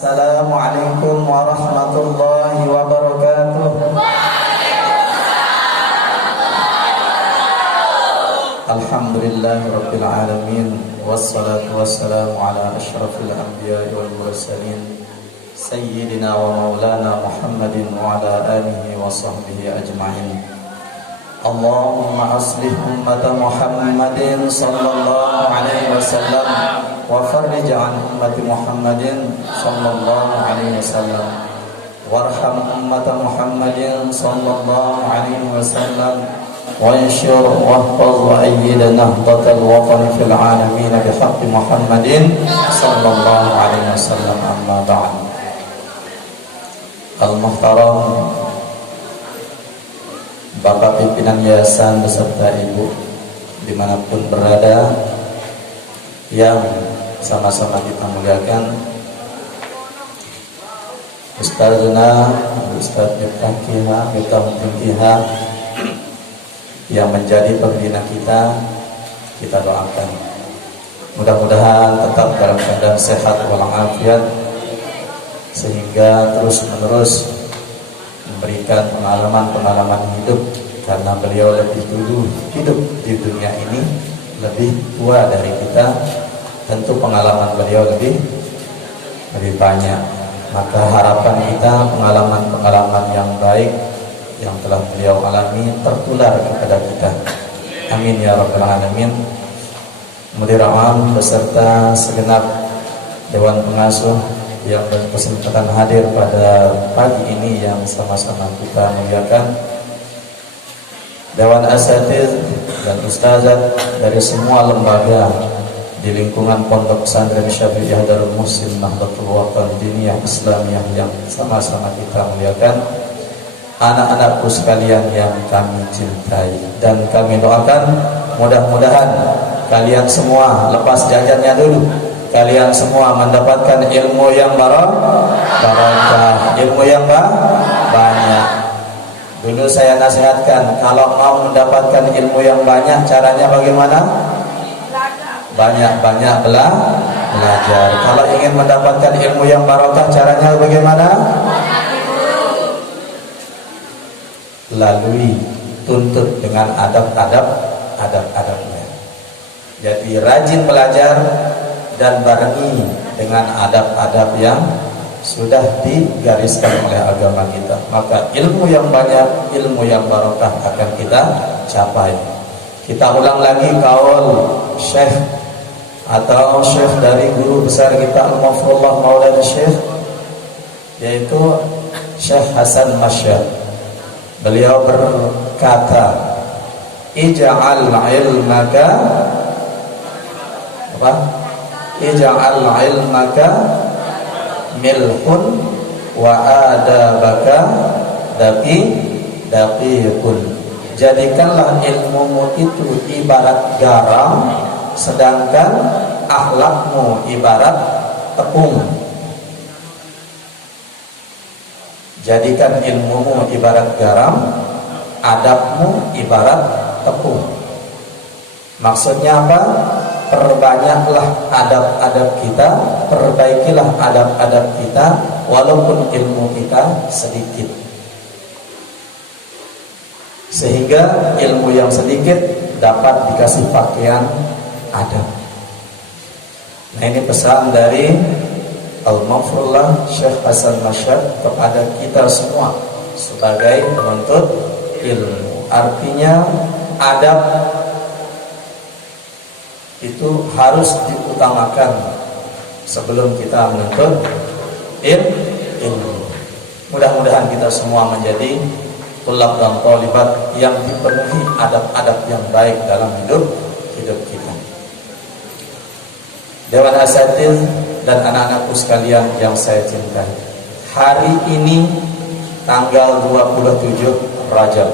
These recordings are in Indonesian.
Assalamualaikum warahmatullahi wabarakatuh. Alhamdulillahi rabbil alamin, wassalatu wassalamu ala asyrafil anbiya'i wal mursalin sayyidina wa maulana Muhammadin wa ala alihi wa sahbihi ajma'in. Allahumma aslih ummata Muhammadin sallallahu alaihi wasallam wa farrij an ummati Muhammadin sallallahu alaihi wasallam warham ummata Muhammadin sallallahu alaihi wasallam wa anshur wahfaz wa ayyid nahdatal watan fil alamin bihaqqi Muhammadin sallallahu alaihi wasallam. Amma ba'd. Al-muhtaram Bapak pimpinan yayasan beserta Ibu dimanapun berada yang sama-sama kita muliakan, Ustazuna Ustaz Miftah Kiha yang menjadi pembina kita doakan mudah-mudahan tetap dalam keadaan sehat walafiat sehingga terus menerus memberikan pengalaman hidup, karena beliau lebih dulu hidup di dunia ini, lebih tua dari kita, tentu pengalaman beliau lebih banyak. Maka harapan kita pengalaman yang baik yang telah beliau alami tertular kepada kita. Amin ya rabbal alamin. Mudir Am beserta segenap Dewan Pengasuh yang berkesempatan hadir pada pagi ini yang sama-sama kita muliakan, Dewan Asatiz dan Ustazat dari semua lembaga di lingkungan Pondok Pesantren Syafi'iyah Darul Muhsin Nahdlatul Watan Diniyah Islamiyah yang sama-sama kita muliakan, anak-anakku sekalian yang kami cintai dan kami doakan mudah-mudahan kalian semua lepas jajannya dulu, kalian semua mendapatkan ilmu yang barakah, ilmu yang banyak. Dulu saya nasihatkan, kalau mau mendapatkan ilmu yang banyak, caranya bagaimana? Banyak-banyak belajar. Kalau ingin mendapatkan ilmu yang barakah, caranya bagaimana? Lalui, tuntut dengan adab-adabnya. Jadi rajin belajar dan barengi dengan adab-adab yang sudah digariskan oleh agama kita, maka ilmu yang banyak, ilmu yang barakah akan kita capai. Kita ulang lagi kaul Syekh atau Syekh dari guru besar kita Al-Mafrullah Maulana Syekh, yaitu Syekh Hasan Masyad. Beliau berkata, ij'al ilmaka ij'al ilmaka milhun wa adabaka daqiqun. Jadikanlah ilmumu itu ibarat garam, sedangkan akhlakmu ibarat tepung. Jadikan ilmumu ibarat garam, adabmu ibarat tepung. Maksudnya apa? Perbanyaklah adab-adab kita, perbaikilah adab-adab kita, walaupun ilmu kita sedikit, sehingga ilmu yang sedikit dapat dikasih pakaian adab. Nah, ini pesan dari Al-Mafrullah Syekh Hasan Masyad kepada kita semua sebagai penuntut ilmu. Artinya adab itu harus diutamakan sebelum kita menuntut ilmu. Mudah-mudahan kita semua menjadi tulab dan thalibat yang dipenuhi adab-adab yang baik dalam hidup kita. Dewan Asatiz dan anak-anakku sekalian yang saya cintai, hari ini tanggal 27 Rajab,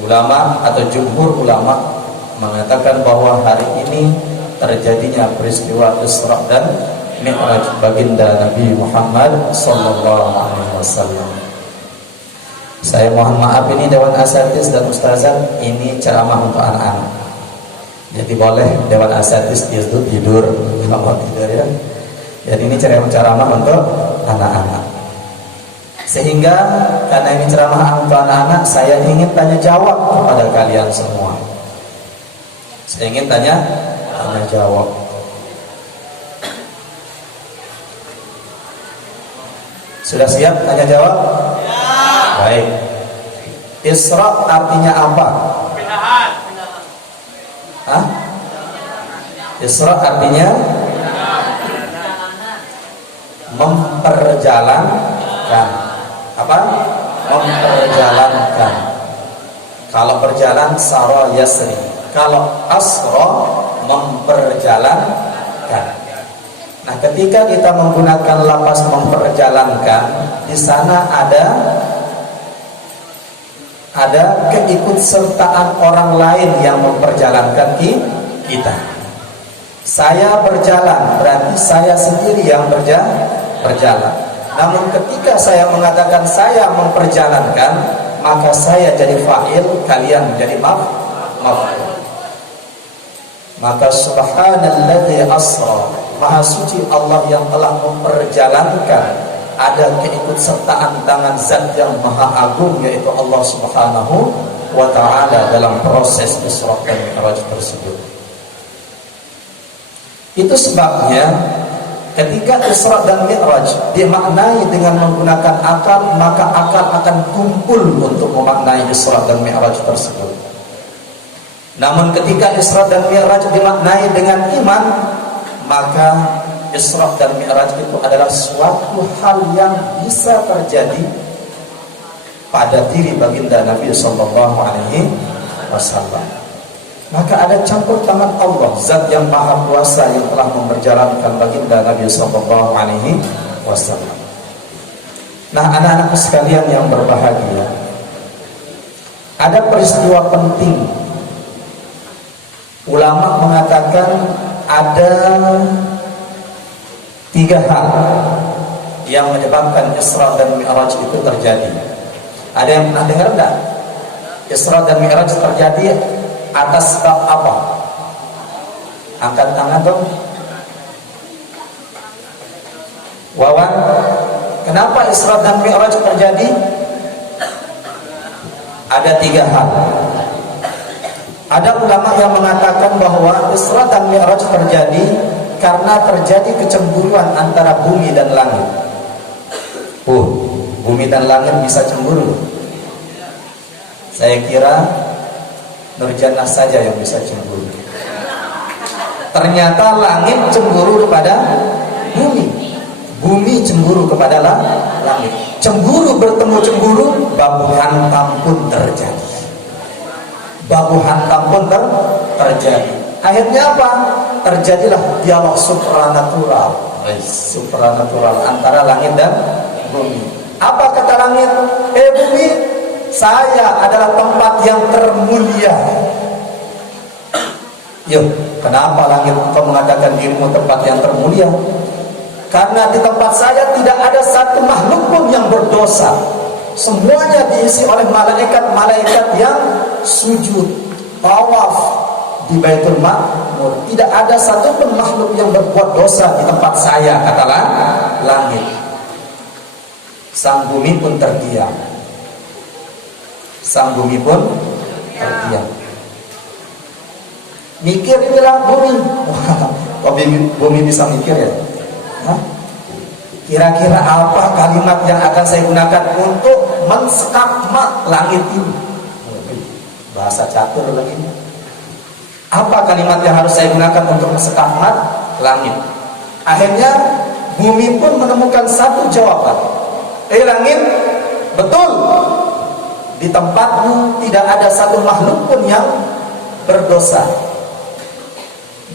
ulama atau jumhur ulama mengatakan bahwa hari ini terjadinya peristiwa Isra dan Mi'raj baginda Nabi Muhammad sallallahu alaihi wasallam. Saya mohon maaf, ini Dewan Asatiz dan Ustazah, ini ceramah untuk anak-anak. Jadi boleh Dewan Asatiz tidur kalau tidur ya. Jadi ini ceramah untuk anak-anak. Sehingga karena ini ceramah untuk anak-anak, saya ingin tanya jawab kepada kalian semua. Saya ingin tanya jawab. Sudah siap tanya jawab? Ya. Baik. Isra artinya apa? Hah? Isra artinya memperjalankan. Apa? Memperjalankan. Kalau berjalan sara yasri. Kalau asra memperjalankan. Nah, ketika kita menggunakan lafaz memperjalankan, di sana ada keikutsertaan orang lain yang memperjalankan kita. Saya berjalan, berarti saya sendiri yang berjalan. Namun ketika saya mengatakan saya memperjalankan, maka saya jadi fa'il, kalian menjadi maf'ul. Maka subhanalladzi asra, maha suci Allah yang telah memperjalankan. Ada keikutsertaan tangan zat yang maha agung, yaitu Allah subhanahu wa ta'ala dalam proses Isra dan Mi'raj tersebut. Itu sebabnya ketika Isra dan Mi'raj dimaknai dengan menggunakan akal, maka akal akan kumpul untuk memaknai Isra dan Mi'raj tersebut. Namun ketika Isra dan Mi'raj dimaknai dengan iman, maka Isra dan Mi'raj itu adalah suatu hal yang bisa terjadi pada diri baginda Nabi sallallahu alaihi wasallam. Maka ada campur tangan Allah, zat yang maha kuasa yang telah memperjalankan baginda Nabi sallallahu alaihi wasallam. Nah, anak-anak sekalian yang berbahagia, ada peristiwa penting. Ulama mengatakan ada 3 hal yang menyebabkan Isra dan Mi'raj itu terjadi. Ada yang pernah dengar enggak? Isra dan Mi'raj terjadi atas sebab apa? Angkat tangan dong. Wawan, kenapa Isra dan Mi'raj terjadi? Ada 3 hal. Ada ulama yang mengatakan bahwa Isra dan Mi'raj terjadi karena terjadi kecemburuan antara bumi dan langit. Bumi dan langit bisa cemburu? Saya kira Nurjannah saja yang bisa cemburu. Ternyata langit cemburu kepada bumi, bumi cemburu kepada langit. Cemburu bertemu cemburu, babu hantam pun terjadi. Babu hantam pun terjadi. Akhirnya apa? Terjadilah dialog supranatural antara langit dan bumi. Apa kata langit? Bumi, saya adalah tempat yang termulia. Yuk, kenapa langit engkau mengatakan dirimu tempat yang termulia? Karena di tempat saya tidak ada satu makhluk pun yang berdosa. Semuanya diisi oleh malaikat-malaikat yang sujud, tawaf di Baitul Ma'mur. Tidak ada satupun makhluk yang berbuat dosa di tempat saya, kata langit. Sang bumi pun terdiam. Sang bumi pun terdiam. Mikir inilah bumi. Kok bumi bisa mikir ya? Hah? Kira-kira apa kalimat yang akan saya gunakan untuk menskakmat langit ini? Bahasa catur lagi. Apa kalimat yang harus saya gunakan untuk menskakmat langit? Akhirnya bumi pun menemukan satu jawaban. Langit, betul, di tempatmu tidak ada satu makhluk pun yang berdosa.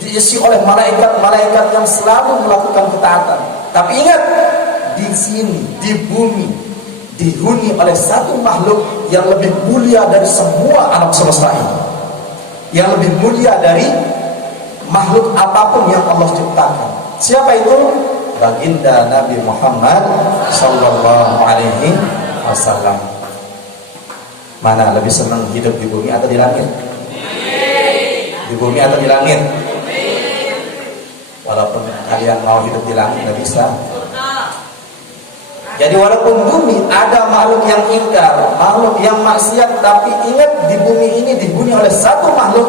Diisi oleh malaikat-malaikat yang selalu melakukan ketaatan. Tapi ingat, di sini, di bumi, dihuni oleh satu makhluk yang lebih mulia dari semua alam semesta ini, yang lebih mulia dari makhluk apapun yang Allah ciptakan. Siapa itu? Baginda Nabi Muhammad sallallahu alaihi wasallam. Mana lebih senang hidup di bumi atau di langit? Di bumi atau di langit? Walaupun kalian mau hidup di langit nggak bisa. Jadi walaupun bumi ada makhluk yang ingkar, makhluk yang maksiat, tapi ingat di bumi ini dihuni oleh satu makhluk,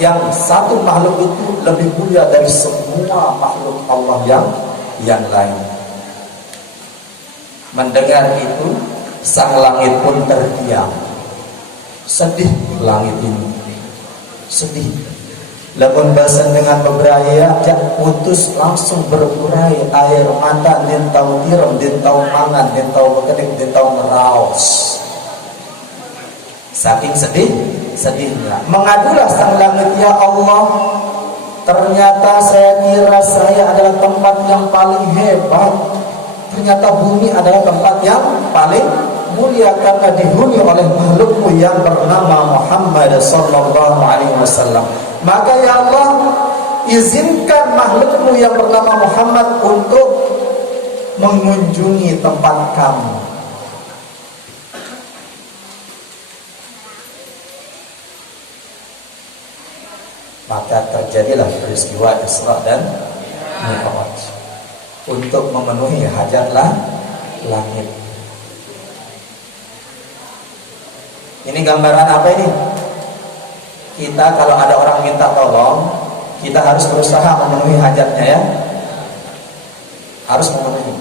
yang satu makhluk itu lebih mulia dari semua makhluk Allah yang lain. Mendengar itu, sang langit pun terdiam. Sedih langit ini, sedih. Lamun basan dengan beberaya jak putus langsung berurai air mata, din tau tiram, din tau mangan, din tau bekedik, din tau meraos. Saking sedihnya mengadulah sang langit, ya Allah, ternyata saya kira saya adalah tempat yang paling hebat, ternyata bumi adalah tempat yang paling mulia karena dihuni oleh makhlukmu yang bernama Muhammad sallallahu alaihi wasallam. Maka ya Allah, izinkan makhlukmu yang bernama Muhammad untuk mengunjungi tempat kamu. Maka terjadilah peristiwa Isra dan Mi'raj untuk memenuhi hajatlah langit. Ini gambaran apa ini? Kita kalau ada orang minta tolong, kita harus berusaha memenuhi hajatnya ya. Harus memenuhi.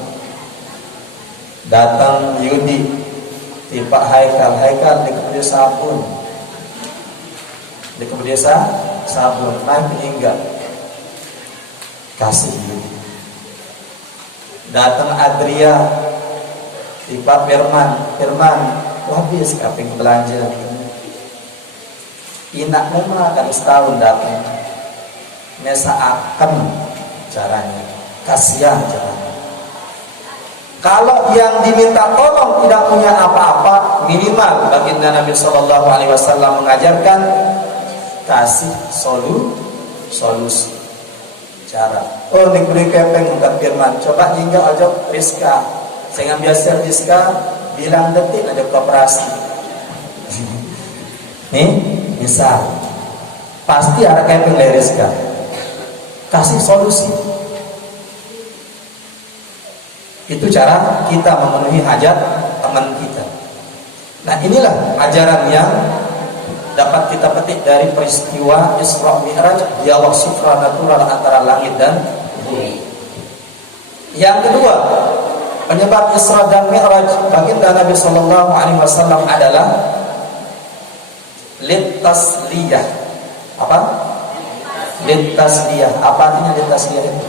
Datang Yudi, tiba Haikal di sabun. Di desa sabun, naik meninggal. Kasih Yudi. Datang Adria, tiba Firman, habis kaping belanja. Inak mama kan setahun datang. Mesa akan caranya, kasihan caranya. Kalau yang diminta tolong tidak punya apa-apa, minimal baginda Nabi Shallallahu Alaihi Wasallam mengajarkan kasih solusi cara. Oh, diberi kepeng untuk Firman. Coba ninjau aja Rizka. Saya ngambil biasa Rizka, bilang detik aja koperasi. Nih, misal pasti ada kepeng dari Rizka. Kasih solusi. Itu cara kita memenuhi hajat teman kita. Nah, inilah ajaran yang dapat kita petik dari peristiwa Isra Mi'raj, dialog supranatural antara langit dan bumi. Yang kedua, penyebab Isra dan Mi'raj baginda Nabi Sallallahu Alaihi Wasallam adalah litasliyah. Apa? Litasliyah. Apa artinya litasliyah itu?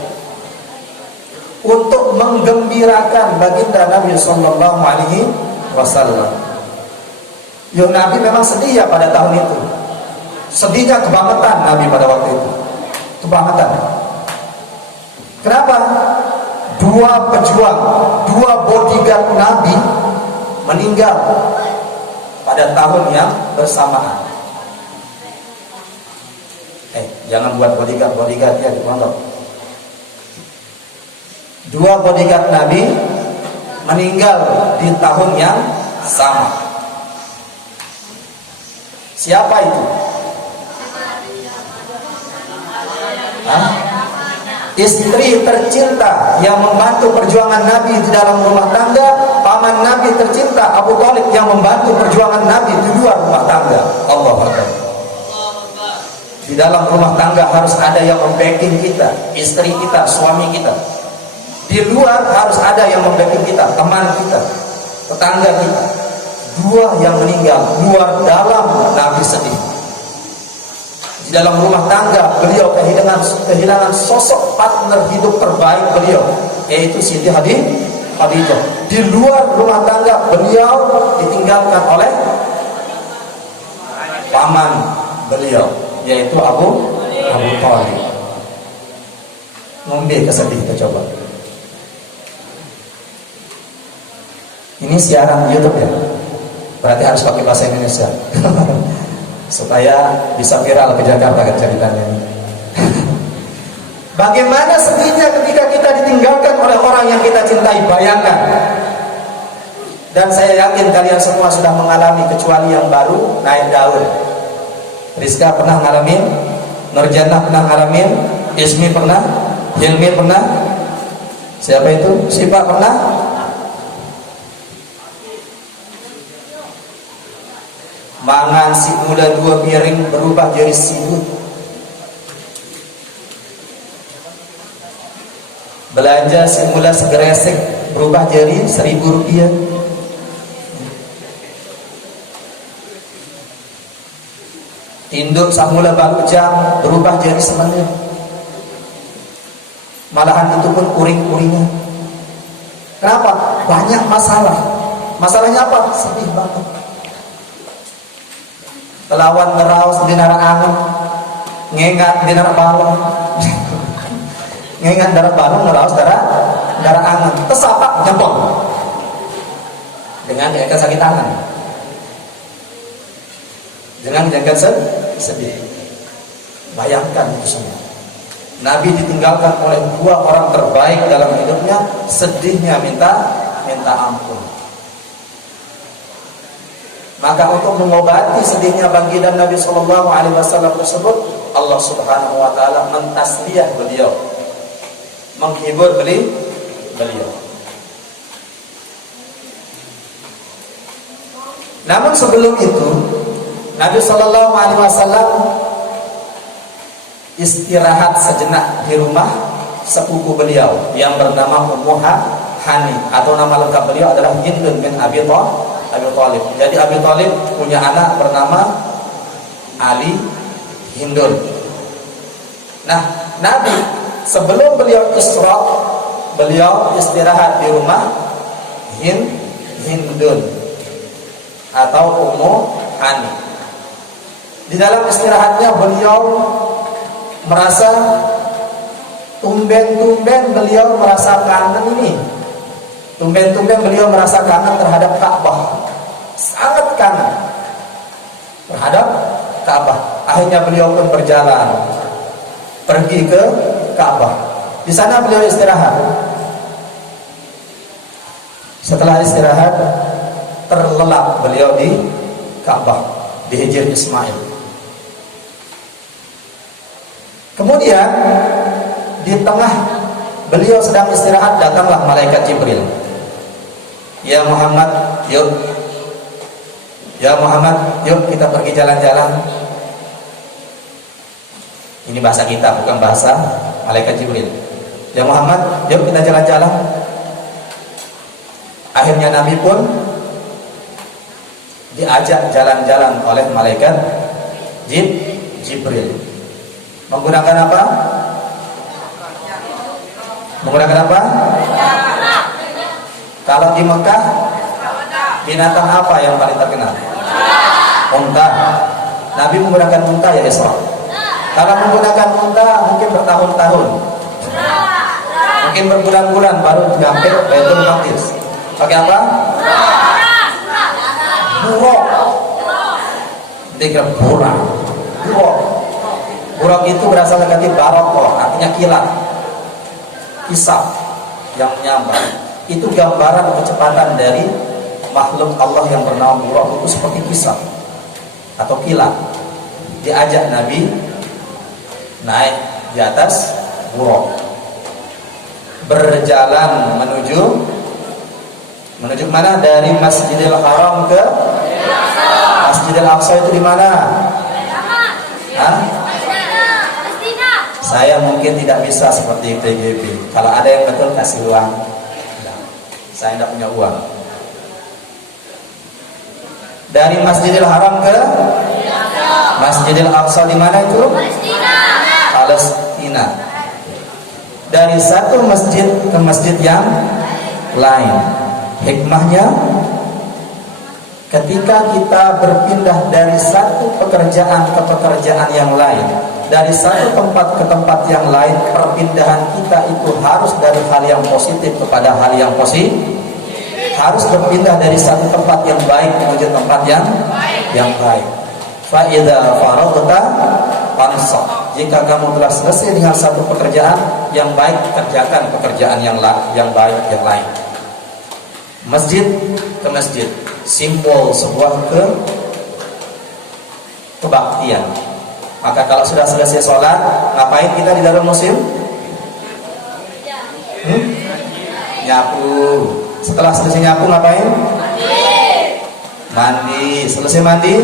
Untuk menggembirakan baginda Nabi Sallallahu Alaihi Wasallam. Yang Nabi memang sedih ya pada tahun itu. Sedihnya kebangetan Nabi pada waktu itu. Kebangetan. Kenapa? Dua pejuang, dua bodyguard Nabi meninggal pada tahun yang bersamaan. Jangan buat bodyguard ya di pondok. Dua bodyguard Nabi meninggal di tahun yang sama. Siapa itu? Istri tercinta yang membantu perjuangan Nabi di dalam rumah tangga, paman Nabi tercinta Abu Thalib yang membantu perjuangan Nabi di luar rumah tangga. Allahu Akbar. Di dalam rumah tangga harus ada yang membacking kita, istri kita, suami kita. Di luar harus ada yang membacking kita, teman kita, tetangga kita. Dua yang meninggal, luar dalam Nabi sedih. Di dalam rumah tangga beliau kehilangan sosok partner hidup terbaik beliau, yaitu Siti Khadijah. Di luar rumah tangga beliau ditinggalkan oleh paman beliau, yaitu Abu Thalib. Ngombe kesedih kita coba. Ini siaran YouTube ya. Berarti harus pakai bahasa Indonesia supaya bisa viral ke Jakarta kan ceritanya. Bagaimana sedihnya ketika kita ditinggalkan oleh orang yang kita cintai. Bayangkan. Dan saya yakin kalian semua sudah mengalami, kecuali yang baru naik daun. Rizka pernah ngalamin, Nurjannah pernah ngalamin, Ismi pernah Hilmi pernah? Siapa itu? Siapa pernah? Mangan si mula 2 piring berubah jadi sidut. Belanja si mula segeresek berubah jadi 1.000 rupiah. Induk samula baru jam berubah jadi semenit. Malahan itu pun uring-uringan. Kenapa? Banyak masalah. Masalahnya apa? Sedih banget. Kelawan ngeraus di nara angen, ngengat di nara balong. Ngengat darah balong, ngeraus darah angen. Tesapak nyempol dengan jangka sakit tangan, dengan jangka sedih. Bayangkan itu semua. Nabi ditinggalkan oleh 2 orang terbaik dalam hidupnya, sedihnya minta ampun. Maka untuk mengobati sedihnya bangkitan Nabi Shallallahu Alaihi Wasallam tersebut, Allah Subhanahu Wa Taala mentasliyah beliau, menghibur beliau. Namun sebelum itu, Nabi Shallallahu Alaihi Wasallam istirahat sejenak di rumah sepupu beliau yang bernama Ummu Hani, atau nama lengkap beliau adalah Hindun bin Abi Thalib. Jadi Abi Thalib punya anak bernama Ali Hindun. Nah, Nabi sebelum beliau Isra, beliau istirahat di rumah Hindun atau Ummu Hani. Di dalam istirahatnya beliau merasa tumben-tumben beliau merasa kangen ini. Tumben-tumben beliau merasa kangen terhadap Ka'bah. Sangat kangen terhadap Ka'bah. Akhirnya beliau pun berjalan pergi ke Ka'bah. Di sana beliau istirahat. Setelah istirahat, terlelap beliau di Ka'bah, di Hijr Ismail. Kemudian di tengah beliau sedang istirahat, datanglah malaikat Jibril. Ya Muhammad, yuk. Ya Muhammad, yuk kita pergi jalan-jalan. Ini bahasa kita, bukan bahasa malaikat Jibril. Ya Muhammad, yuk kita jalan-jalan. Akhirnya Nabi pun diajak jalan-jalan oleh malaikat Jibril. Menggunakan apa? Menggunakan apa? Kalau di Mekah, binatang apa yang paling terkenal? Unta. Nabi menggunakan unta ya Isra. Kalau menggunakan unta mungkin bertahun-tahun, mungkin berbulan-bulan baru sampai Baitul Maqdis. Pakai apa? Buruk. Tiga buruk. Buruk itu berasal dari baroko, artinya kilat, kisah yang menyambar. Itu gambaran kecepatan dari makhluk Allah yang bernama buruk, itu seperti kisah atau kilat. Diajak Nabi naik di atas buruk, berjalan menuju mana? Dari Masjidil Haram ke Masjidil Aqsa. Itu di mana? Saya mungkin tidak bisa seperti TGB. Kalau ada yang betul kasih uang. Saya tidak punya uang. Dari Masjidil Haram ke Masjidil Aqsa di mana itu? Palestina. Dari satu masjid ke masjid yang lain. Hikmahnya, ketika kita berpindah dari satu pekerjaan ke pekerjaan yang lain, dari satu tempat ke tempat yang lain, perpindahan kita itu harus dari hal yang positif kepada hal yang positif. Harus berpindah dari satu tempat yang baik menuju tempat yang baik. Fa idza faragta fansab. Jika kamu telah selesai dengan satu pekerjaan yang baik, kerjakan pekerjaan yang baik yang lain. Masjid ke masjid, simbol sebuah kebaktian. Maka kalau sudah selesai sholat, ngapain kita di dalam musim? Hmm? Nyapu. Setelah selesai nyapu ngapain? Mandi. Selesai mandi?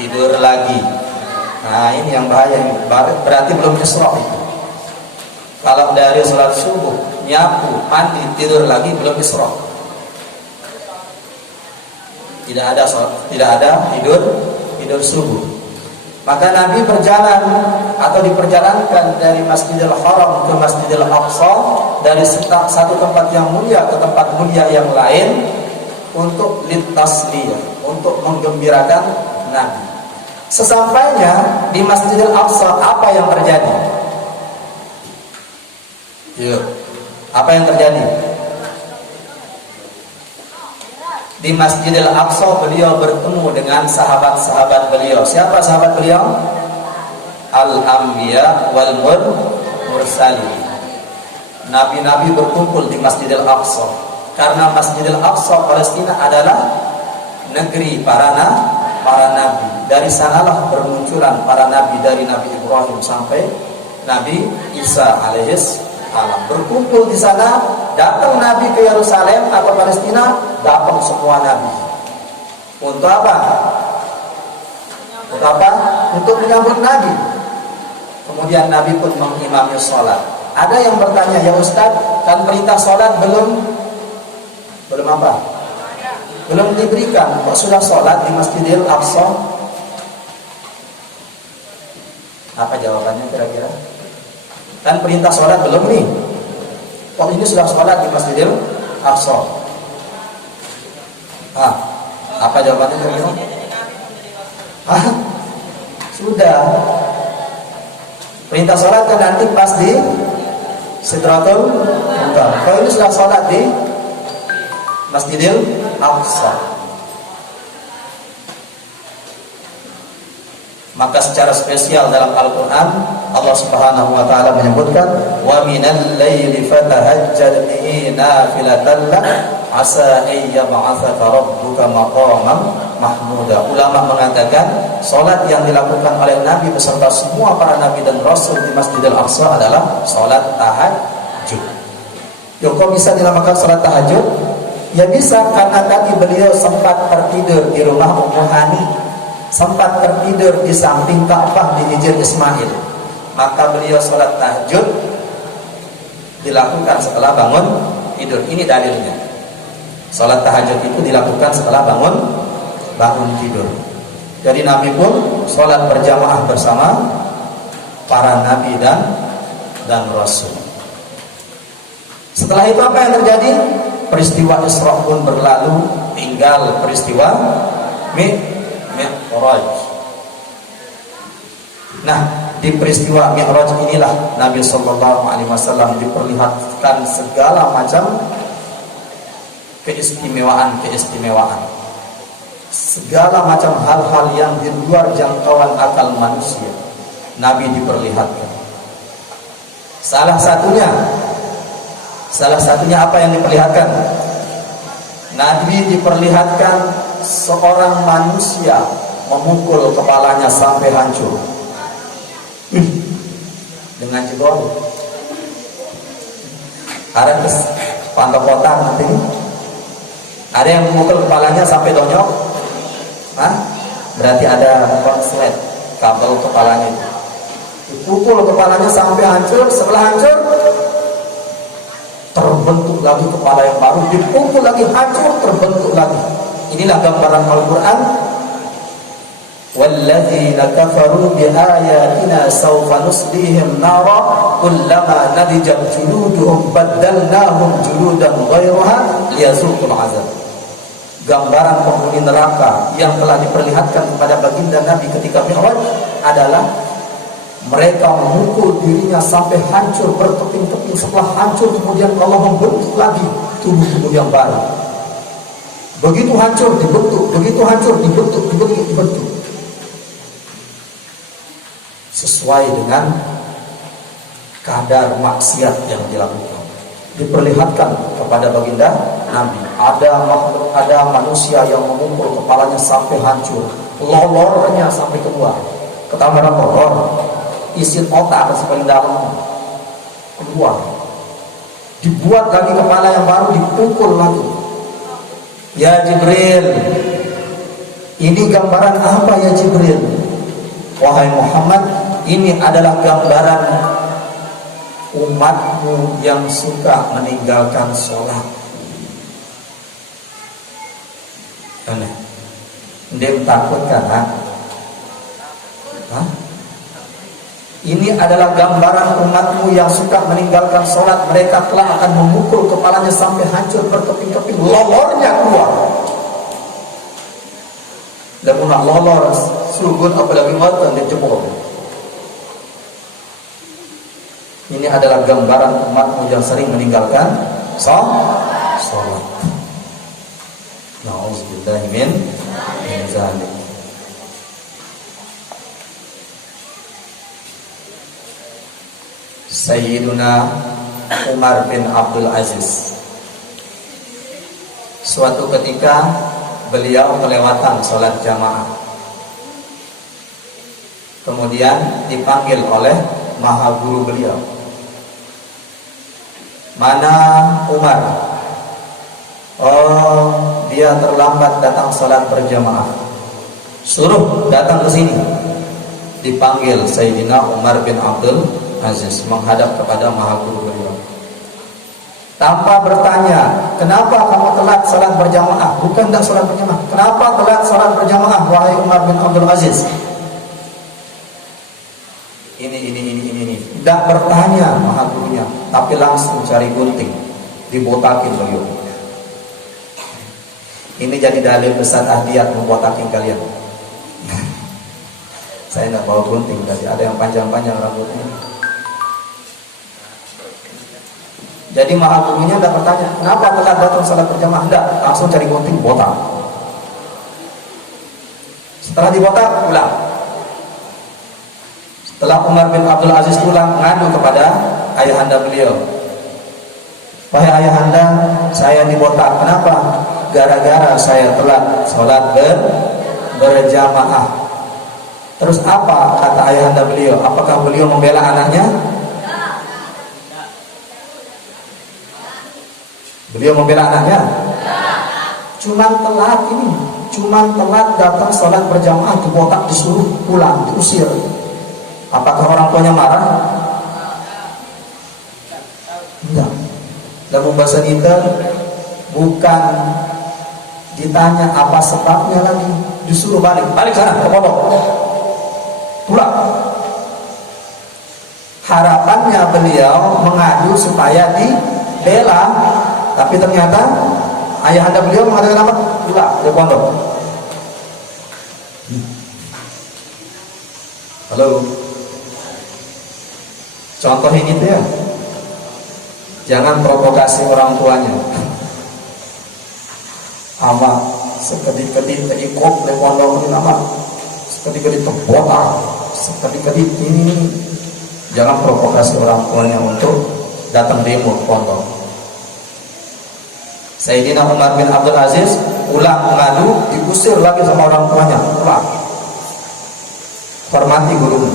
Tidur lagi. Nah ini yang bahaya, berarti belum isra itu. Kalau dari sholat subuh, nyapu, mandi, tidur lagi belum isra. Tidak ada tidur subuh. Maka Nabi berjalan atau diperjalankan dari Masjidil Haram ke Masjidil Aqsa, dari satu tempat yang mulia ke tempat mulia yang lain, untuk lintasliyah, untuk menggembirakan Nabi. Sesampainya di Masjidil Aqsa, apa yang terjadi? Yuk, apa yang terjadi? Di Masjidil Aqsa beliau bertemu dengan sahabat-sahabat beliau. Siapa sahabat beliau? Al-Anbiya wal Mursalin. Nabi-nabi berkumpul di Masjidil Aqsa. Karena Masjidil Aqsa Palestina adalah negeri para nabi. Dari sanalah bermunculan para nabi, dari Nabi Ibrahim sampai Nabi Isa alaihissalam. Berkumpul di sana, datang Nabi ke Yerusalem atau Palestina, datang semua nabi. Untuk apa? Untuk apa? Untuk menyambut Nabi. Kemudian Nabi pun mengimami sholat. Ada yang bertanya, ya Ustaz, kan perintah sholat belum apa? Belum diberikan, kok sudah sholat di Masjidil Aqsa? Apa jawabannya kira-kira? Kan perintah sholat belum nih, kok ini sudah sholat di Masjidil Aqsa? Apa jawabannya kira-kira? Sudah. Perintah sholat kan nanti pas di Sidratul Muntaha. Kalau ini sudah sholat di Masjidil Aqsa. Maka secara spesial dalam Al-Quran Allah Subhanahu wa ta'ala menyebutkan, wa minal laili fatahajjad bihi nafilatan lak asa ay yab'atsaka rabbuka maqaman mahmuda. Ulama mengatakan salat yang dilakukan oleh Nabi beserta semua para nabi dan rasul di Masjidil Aqsa adalah salat tahajud. Kok bisa dinamakan salat tahajud? Ya bisa karena tadi beliau sempat tertidur di rumah Ummu Hani, sempat tertidur di samping Ka'bah di Hijr Ismail. Maka beliau sholat tahajud dilakukan setelah bangun tidur. Ini dalilnya. Sholat tahajud itu dilakukan setelah bangun tidur. Jadi Nabi pun sholat berjamaah bersama para nabi dan rasul. Setelah itu apa yang terjadi? Peristiwa Isra pun berlalu, tinggal peristiwa Mi'raj. Nah, di peristiwa Mi'raj inilah Nabi SAW diperlihatkan segala macam keistimewaan, segala macam hal-hal yang di luar jangkauan akal manusia. Nabi diperlihatkan. Salah satunya apa yang diperlihatkan? Nabi diperlihatkan seorang manusia memukul kepalanya sampai hancur dengan jebol. Ada pantau kotak nanti. Ada yang memukul kepalanya sampai donyok. Berarti ada konslet kabel kepalanya. Dipukul kepalanya sampai hancur. Setelah hancur, terbentuk lagi kepala yang baru, dipukul lagi, hancur, terbentuk lagi. Inilah gambaran Al-Quran. Walladzina kafaru biayatina sawfa nuslihim nara kullama nadijat juluduhum baddalnahum juludan ghayraha liyazuqul azab. Gambaran penghuni neraka yang telah diperlihatkan kepada baginda Nabi ketika Mi'raj adalah mereka memukul dirinya sampai hancur berkeping-keping. Setelah hancur kemudian Allah membentuk lagi tubuh-tubuh yang baru. Begitu hancur dibentuk, begitu hancur dibentuk. Sesuai dengan kadar maksiat yang dilakukan. Diperlihatkan kepada baginda Nabi. Ada manusia yang memukul kepalanya sampai hancur, lolornya sampai keluar. Ketambahan lolor, isi otak masih paling dalam. keluar. Dibuat lagi kepala yang baru, dipukul lagi. Ya Jibril, ini gambaran apa ya Jibril? Wahai Muhammad, ini adalah gambaran umatmu yang suka meninggalkan sholat. Aneh. Dia takut kan? Hah? Ini adalah gambaran umatmu yang suka meninggalkan sholat. Mereka telah akan memukul kepalanya sampai hancur berkeping-keping, lolornya keluar. Dan nak lolor surgun apalagi mata dia jebol. Ini adalah gambaran umatmu yang sering meninggalkan sholat. Na'udzubillahi min zalik. Sayyiduna Umar bin Abdul Aziz, suatu ketika beliau kelewatan sholat jamaah. Kemudian dipanggil oleh maha guru beliau. Mana Umar? Oh, dia terlambat datang sholat berjamaah. Suruh datang ke sini. Dipanggil Sayyidina Umar bin Abdul Aziz menghadap kepada maha guru beliau. Tanpa bertanya, kenapa kamu telat salat berjamaah? Bukan tidak salat berjamaah. Kenapa telat salat berjamaah, wahai Umar bin Abdul Aziz? Ini. Tidak bertanya maha gurunya, tapi langsung cari gunting, dibotakin beliau. Ini jadi dalil besar ahdiat membotakin kalian. Saya tidak bawa gunting, tadi ada yang panjang-panjang rambutnya. Jadi maha gurunya tidak bertanya, kenapa telat datang salat berjamaah? Tidak, langsung cari gunting, botak. Setelah dibotak, pulang. Setelah Umar bin Abdul Aziz pulang, ngadu kepada ayahanda beliau. Wahai ayahanda, saya dibotak. Kenapa? Gara-gara saya telat salat berjamaah. Terus apa kata ayahanda beliau? Apakah beliau membela anaknya? Beliau membela anaknya? Cuman telat ini, cuman telat datang sholat berjamaah, dibotak, disuruh pulang, diusir. Apakah orang tuanya marah? Enggak. Dalam bahasa kita bukan ditanya apa sebabnya lagi, disuruh balik sana ke pondok, pulang. Harapannya beliau mengadu supaya dibela. Tapi ternyata ayahanda beliau mengatakan apa? Pulang ke pondok. Halo. Contoh ini tuh ya. Jangan provokasi orang tuanya. Ama sekedip-kedip ikut di pondok ini nama. Sekedip-kedip terbotak, sekedip-kedip ini. Jangan provokasi orang tuanya untuk datang demo ke pondok. Sayyidina Umar bin Abdul Aziz ulang mengadu, diusir lagi sama orang tuanya. Ulang. Hormati gurumu.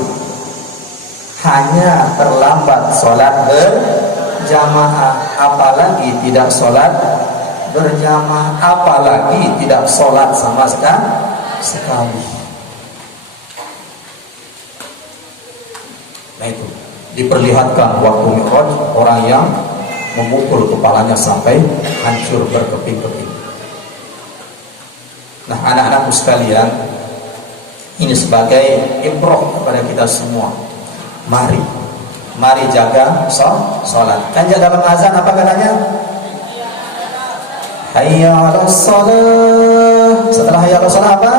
Hanya terlambat sholat berjamaah, apalagi tidak sholat berjamaah, apalagi tidak sholat sama sekali. Nah itu diperlihatkan waktu Mi'raj orang yang memukul kepalanya sampai hancur berkeping-keping. Nah, anak-anakku sekalian, ini sebagai ibrah kepada kita semua. Mari jaga sholat. Kan dalam azan apa katanya? Hayya 'alas shalah. Setelah hayya 'alas shalah apa?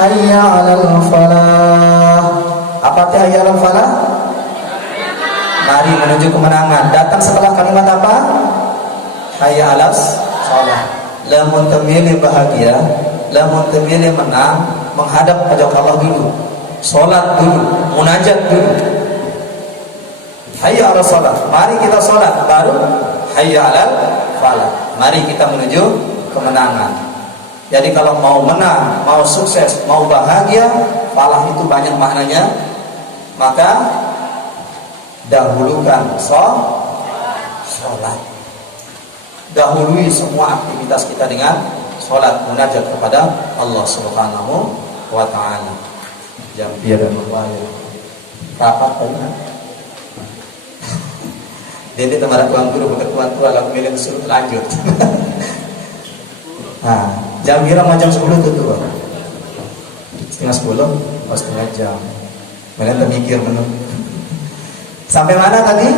Hayya 'alal falah. Apa arti hayya 'alal falah? Mari menuju kemenangan. Datang setelah kalimat apa? Hayya 'alas shalah. Lamun temili bahagia, lamun temili menang, menghadap pojok Allah dulu, sholat dulu, munajat dulu. Hayya 'alas shalah. Mari kita sholat, baru hayya 'alal falah. Mari kita menuju kemenangan. Jadi kalau mau menang, mau sukses, mau bahagia, falah itu banyak maknanya. Maka dahulukan sholat. Dahului semua aktivitas kita dengan sholat, munajat kepada Allah Subhanahu wa ta'ala. Jam biar dan membayar rapat banyak. Dia teman tuan guru bukan tuan tua lalu milih suruh lanjut. Nah, jam kira macam 10 tuh. Setengah 10, setengah jam. Mereka mikir menurut. Sampai mana tadi?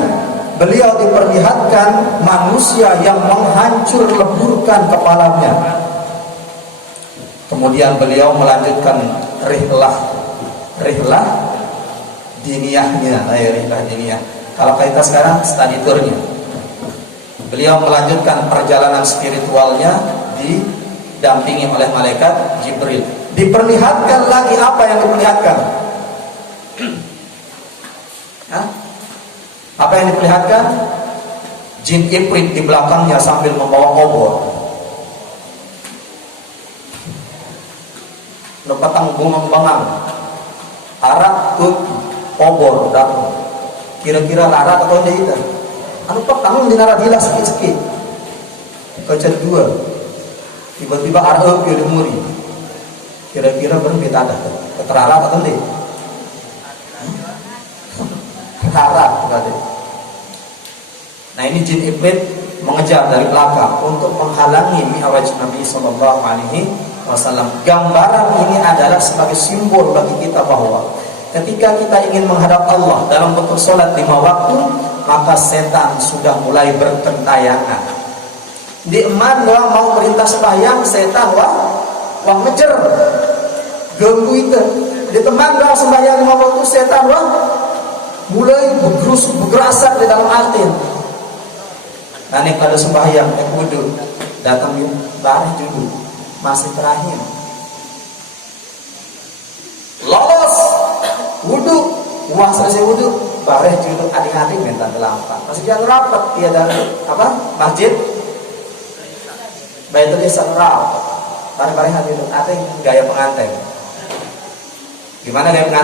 Beliau diperlihatkan manusia yang menghancur leburkan kepalanya. Kemudian beliau melanjutkan rihlah diniyahnya, rihlah diniyah. Kalau kita sekarang study tournya. Beliau melanjutkan perjalanan spiritualnya didampingi oleh malaikat Jibril. Diperlihatkan lagi apa yang diperlihatkan? Hah? Apa yang diperlihatkan? Jin Ifrit di belakangnya sambil membawa obor. Lepatang gunung bangang. Arak tuh obor datang. Kira-kira larat atau tidak itu? Anu petang di narat hilang sikit-sikit. Kecil dua. Tiba-tiba arak di muri. Kira-kira berbeda ada. Keterarat atau tidak? Keterarat berarti. Nah ini jin Ifrit mengejar dari belakang untuk menghalangi mi'raj Nabi Sallallahu Alaihi Wasallam. Gambaran ini adalah sebagai simbol bagi kita bahwa ketika kita ingin menghadap Allah dalam bentuk sholat 5 waktu, maka setan sudah mulai berkentayangan. Di eman doang mau perintah sembahyang, setan wah ngejar, ganggu itu. Di teman doang sembahyang 5 waktu, setan wah mulai bergerasak di dalam hati. Nanti pada sembahyang, wudu, datang di barang judul masih terakhir. Lolos wudu, wah selesai wudu, bareh judul adik-adik minta terlambat. Masih jalan rapat, tiada apa? Masjid Baitul Islam rapat. Bareng-bareng hati itu, gaya pengantin. Gimana gaya pengantin?